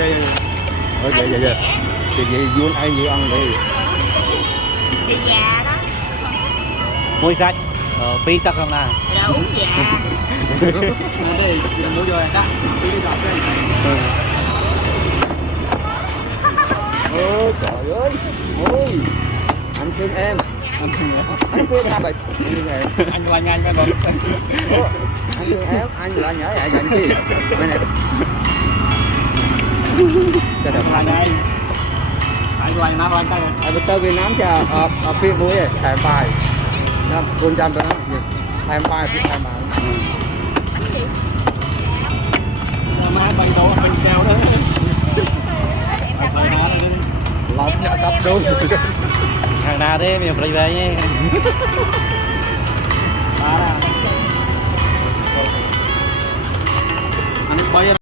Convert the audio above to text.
Ôi dạ thì vậy vui ai nhiều ăn đi Thì già đó. Mua sách phi tắc không nè Là uống già. Đây mua vô đó đi đọc đây. ôi trời ơi ôi anh thương em anh thương hai bạch Anh qua nhanh với con. anh thương em anh là nhớ vậy anh chi bên này cho được Anh đây. Anh qua nó qua tay. anh bên tới Việt Nam cho ở phía mũi này thèm bài nó con trăm cho nó thèm bài phía thèm bài Má bay đâu bay cao đó. lọt nhỏ cấp đúng hàng nào đấy mình phải về nhé Đó.